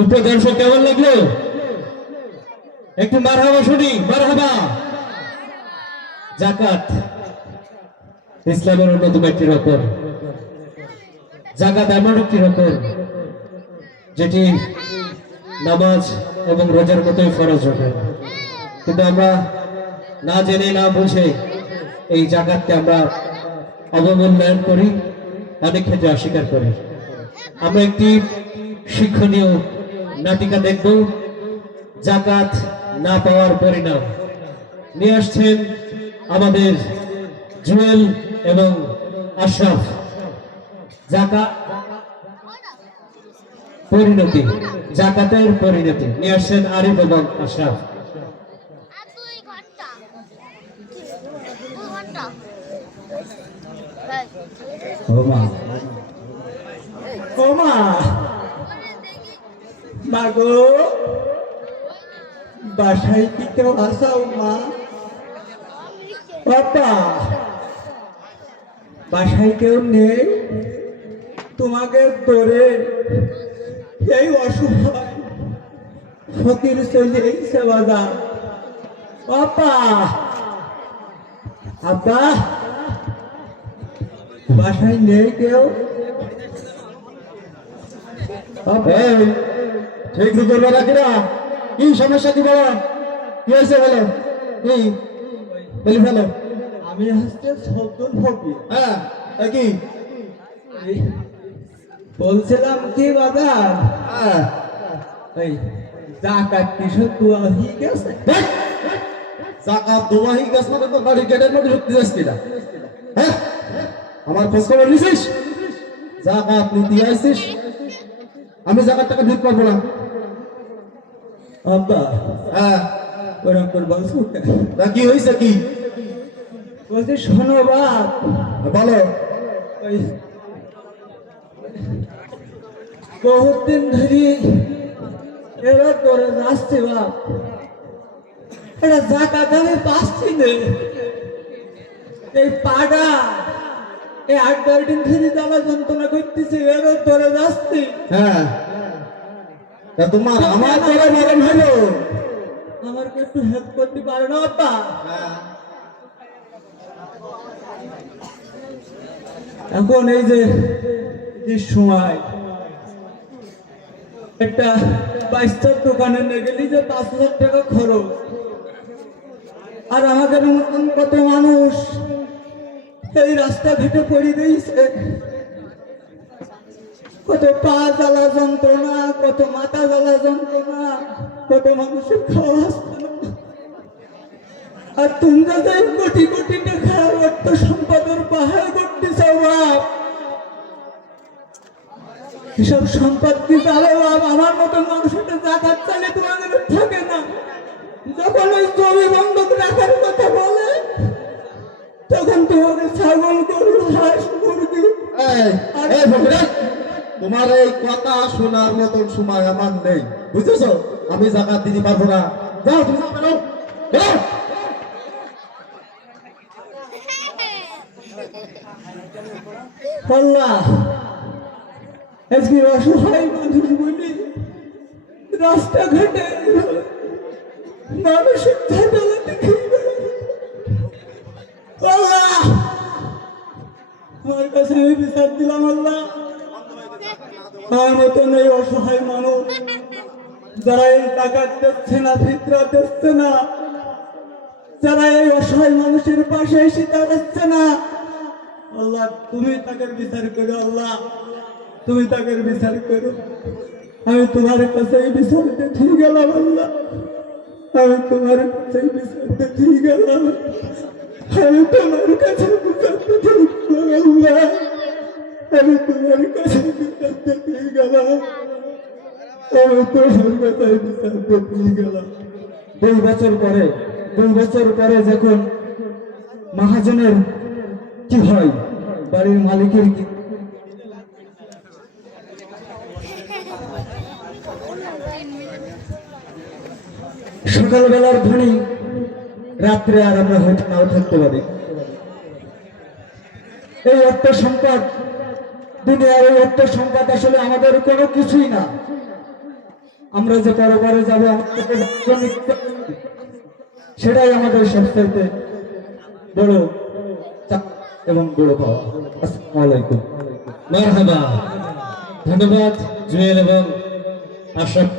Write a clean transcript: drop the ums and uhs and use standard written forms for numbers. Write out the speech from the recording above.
সুপ্রিয় দর্শক কেমন লাগলো? একটু মারহাবা শুনি, মারহাবা। যাকাত ইসলামের অন্যতম একটি রকম, যাকাত এমন একটি রকম যেটি নামাজ এবং রোজার মতোই ফরজ রকম, কিন্তু আমরা না জেনে না বুঝে এই যাকাতকে আমরা অবমূল্যায়ন করি, অনেক ক্ষেত্রে অস্বীকার করি। আমরা একটি শিক্ষণীয় নাটিকা দেখব, যাকাত না পাওয়ার পরিণাম। নিয়ে আসছেন আমাদের জুয়েল এবং আশরাফ। যাকাত পরিণতি, যাকাতের পরিণতি নিয়ে আসছেন আরিফ এবং আশরাফ। মাগো বাসায় কি কেউ আসাও মা? বাবা বাসায় কেউ নেই? তোমাকে ধরে এই অসহায় ফকির চলে সেবাদা। বাবা আব্বা বাসায় নেই কেউ? ঠিক করবে না কিনা? কি সমস্যা কি বাবা? কি হয়েছে বলো, কি বলি ফেলো। আমি হচ্ছে সদ্দুল ফকির। হ্যাঁ কি বলছিলাম কি বাজার, হ্যাঁ ওই জাকাত কিছু দোয়া হয়ে গেছে? যাকাত দোয়া হয়ে গেছে মানে তো বাড়ি গেটের মধ্যে ঢুকতে যাচ্ছি না। হ্যাঁ আমার খোঁজ খবর নিছিস? যাকাত নিতে আইছিস? আমি যাকাত টাকা দিতে পারবো না। আব্বা হ্যাঁ ওরকম করে বলছো কেন? তা কি হয়েছে কি বলছি শোনো বাপ, বলো। ওই বহুত দিন ধরে এবার করে যাচ্ছে বাপ, এটা জাকাত আমি পাচ্ছি না। এই পাটা এই 8-10 দিন ধরে জ্বালা যন্ত্রণা করতেছে, এবার ধরে যাচ্ছি। হ্যাঁ তা তোমার আমার তোরা মরণ হলো। আমার কি একটু হেল্প করতে পারো না আব্বা? এখন এই যে সময় একটা বাইস্তার দোকানে নিয়ে গেলি যে 5,000 টাকা খরচ, আর আমাদের মতন কত মানুষ এই রাস্তা ঘাটে পড়ে রয়েছে, কত পা জ্বালা যন্ত্রণা, কত মাথা জ্বালা যন্ত্রণা, কত মানুষের খাওয়া আসছে না। আর তোমরা যে কোটি কোটি টাকা অর্থ সম্পদের পাহাড় করতেছ বাপ, এসব সম্পদ কি চালে বাপ? আমার মতন মানুষের জাকাত চালে তোমাদের থাকে না। যখন ওই জমি বন্ধক রাখার কথা বলে তখন তোমাদের ছাগল গরু হাঁস মুরগি। তোমার এই কথা শোনার মতন সময় আমার নেই, বুঝেছো? আমি যাকাত দিতে পারবো না। যাও তুমি যাও, বেরো, বেরো। আল্লাহ আজকে অসহায় মানুষ বলি রাস্তাঘাটে মানুষের ধাঁধালাতে খেয়ে বেড়ায়। আল্লাহ আমার কাছে আমি বিচার দিলাম, আল্লাহ আমার মতন এই অসহায় মানুষ যারা এই টাকা দিচ্ছে না, ফিতরা দিচ্ছে না, যারা এই অসহায় মানুষের পাশে এসে দাঁড়াচ্ছে না, আল্লাহ তুমি তাদের বিচার করো। আল্লাহ তুমি তাদের বিচার করো। আমি তোমার কাছে বিচার দিতে গেলাম আল্লাহ, আমি তোমার কাছে বিচার দিতে গেলাম, আমি তোমার কাছে বিচার দিতে আল্লাহ, আমি তোমার কাছে বিচার দিতে গেলাম, আমি তোমার কাছে বিচার দিতে গেলাম। 2 বছর পরে যখন মহাজনের কি হয়, বাড়ির মালিকের কি সকালবেলার ধ্বনি রাত্রে আর আমরা হয়তো নাও থাকতে পারি। এই অর্থ সম্পদ, দুনিয়ার এই অর্থ সম্পদ আসলে আমাদের কোনো কিছুই না। আমরা যে পরবারে যাবো সেটাই আমাদের সবচাইতে বড় এবং বড় পাওয়া। আসসালামু আলাইকুম। মারহাবা। ধন্যবাদ জুয়েল এবং আশরাফ।